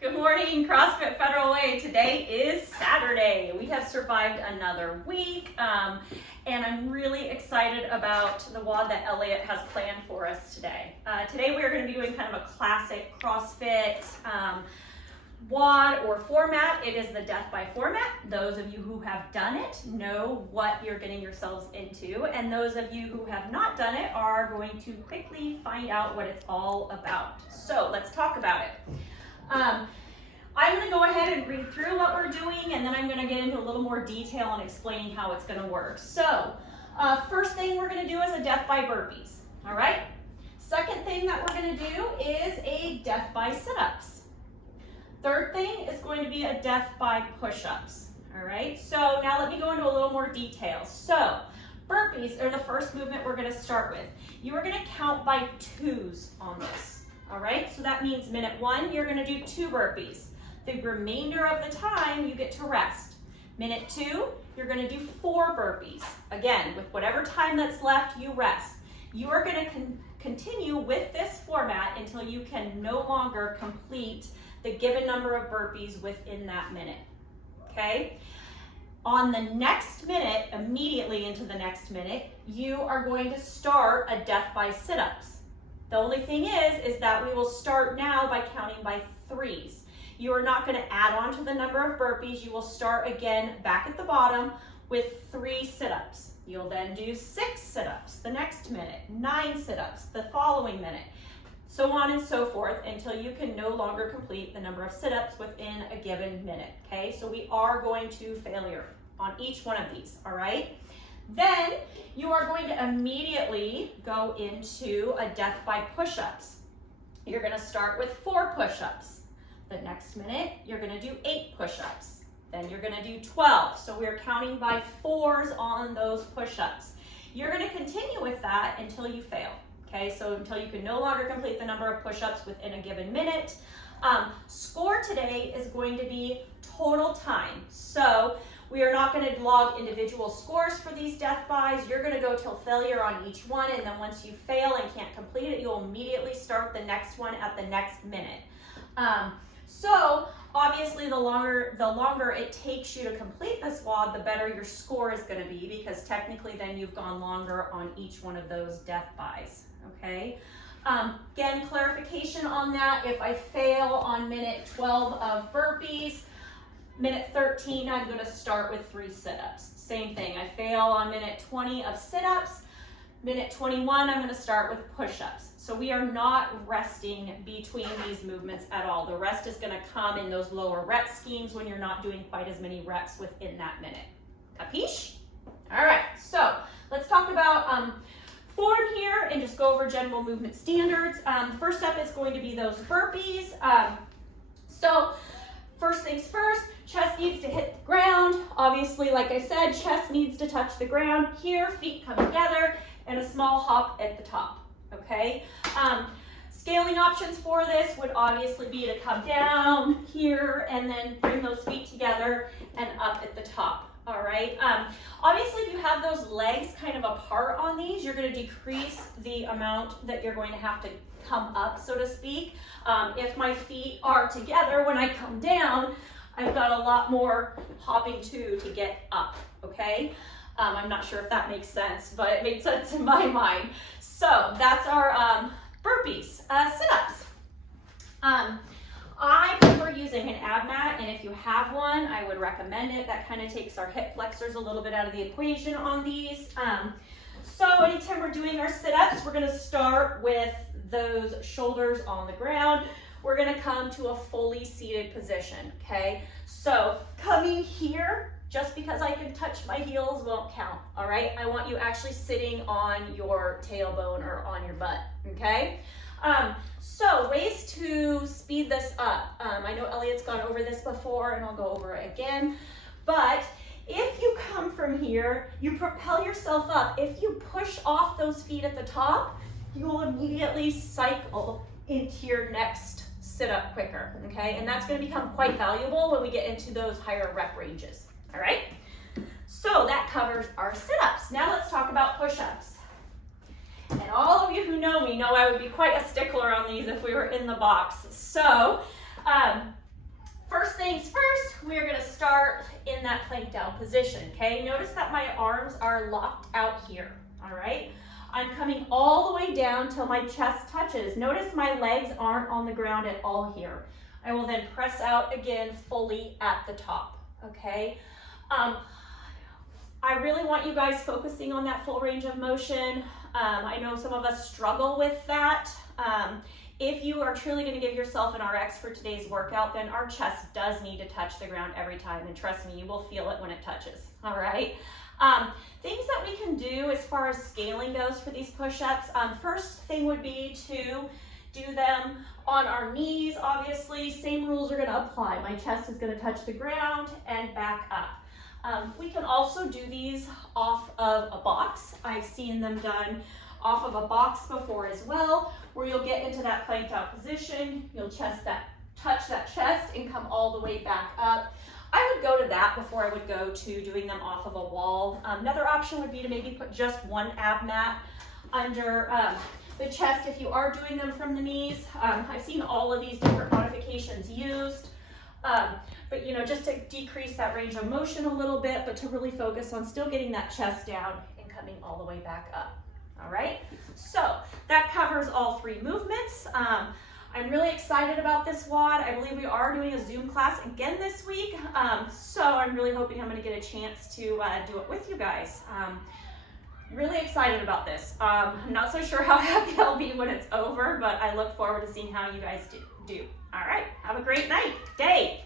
Good morning, CrossFit Federal Way. Today is Saturday. We have survived another week, and I'm really excited about the WOD that Elliot has planned for us today. Today we are going to be doing kind of a classic CrossFit WOD or format. It is the death by format. Those of you who have done it know what you're getting yourselves into, and those of you who have not done it are going to quickly find out what it's all about. So let's talk about it. I'm going to go ahead and read through what we're doing, and then I'm going to get into a little more detail on explaining how it's going to work. So, first thing we're going to do is a death by burpees. All right. Second thing that we're going to do is a death by sit-ups. Third thing is going to be a death by push-ups. All right. So now let me go into a little more detail. So, burpees are the first movement we're going to start with. You are going to count by twos on this. All right, so that means minute 1, you're gonna do 2 burpees. The remainder of the time, you get to rest. Minute 2, you're gonna do 4 burpees. Again, with whatever time that's left, you rest. You are gonna continue with this format until you can no longer complete the given number of burpees within that minute, okay? On the next minute, immediately into the next minute, you are going to start a death by sit-ups. The only thing is that we will start now by counting by 3s. You are not going to add on to the number of burpees. You will start again back at the bottom with 3 sit-ups. You'll then do 6 sit-ups the next minute, 9 sit-ups the following minute, so on and so forth until you can no longer complete the number of sit-ups within a given minute, okay? So we are going to failure on each one of these, all right? Then you are going to immediately go into a death by push-ups. You're going to start with 4 push-ups. The next minute, you're going to do 8 push-ups. Then you're going to do 12. So we're counting by 4s on those push-ups. You're going to continue with that until you fail. Okay, so until you can no longer complete the number of push-ups within a given minute. Score today is going to be total time. So we are not going to log individual scores for these death bys. You're going to go till failure on each one, and then once you fail and can't complete it, you'll immediately start the next one at the next minute. So obviously the longer it takes you to complete this WOD, the better your score is going to be, because technically then you've gone longer on each one of those death bys, okay? Again, clarification on that, if I fail on minute 12 of burpees, minute 13, I'm going to start with 3 sit-ups. Same thing, I fail on minute 20 of sit-ups. Minute 21, I'm going to start with push-ups. So we are not resting between these movements at all. The rest is going to come in those lower rep schemes when you're not doing quite as many reps within that minute. Capiche? All right, so let's talk about form here and just go over general movement standards. First up is going to be those burpees. So first things first, chest needs to hit the ground. Obviously, like I said, chest needs to touch the ground. Here, feet come together, and a small hop at the top, okay? Scaling options for this would obviously be to come down here and then bring those feet together and up at the top, all right? Obviously, if you have those legs kind of apart on these, you're gonna decrease the amount that you're going to have to come up, so to speak. If my feet are together when I come down, I've got a lot more hopping to get up, okay? I'm not sure if that makes sense, but it made sense in my mind. So that's our burpees, sit-ups. I prefer using an ab mat, and if you have one, I would recommend it. That kind of takes our hip flexors a little bit out of the equation on these. So anytime we're doing our sit-ups, we're gonna start with those shoulders on the ground. We're gonna come to a fully seated position, okay? So coming here, just because I can touch my heels won't count, all right? I want you actually sitting on your tailbone or on your butt, okay? So ways to speed this up. I know Elliot's gone over this before, and I'll go over it again, but if you come from here, you propel yourself up. If you push off those feet at the top, you will immediately cycle into your next sit-up quicker, okay? And that's gonna become quite valuable when we get into those higher rep ranges, all right? So that covers our sit-ups. Now let's talk about push-ups. And all of you who know me know I would be quite a stickler on these if we were in the box. So First things first, we're gonna start in that plank down position, okay? Notice that my arms are locked out here, all right? I'm coming all the way down till my chest touches. Notice my legs aren't on the ground at all here. I will then press out again fully at the top, okay? I really want you guys focusing on that full range of motion. I know some of us struggle with that. If you are truly going to give yourself an RX for today's workout, then our chest does need to touch the ground every time, and trust me, you will feel it when it touches, all right? Things that we can do as far as scaling goes for these push-ups, first thing would be to do them on our knees, obviously. Same rules are going to apply. My chest is going to touch the ground and back up. We can also do these off of a box. I've seen them done off of a box before as well, where you'll get into that planked out position, you'll touch that chest and come all the way back up. I would go to that before I would go to doing them off of a wall. Another option would be to maybe put just one ab mat under the chest if you are doing them from the knees. I've seen all of these different modifications used, but you know, just to decrease that range of motion a little bit, but to really focus on still getting that chest down and coming all the way back up. All right, so that covers all three movements. I'm really excited about this WOD. I believe we are doing a Zoom class again this week, so I'm really hoping I'm going to get a chance to do it with you guys. Really excited about this. I'm not so sure how happy I'll be when it's over, but I look forward to seeing how you guys do. All right, have a great day.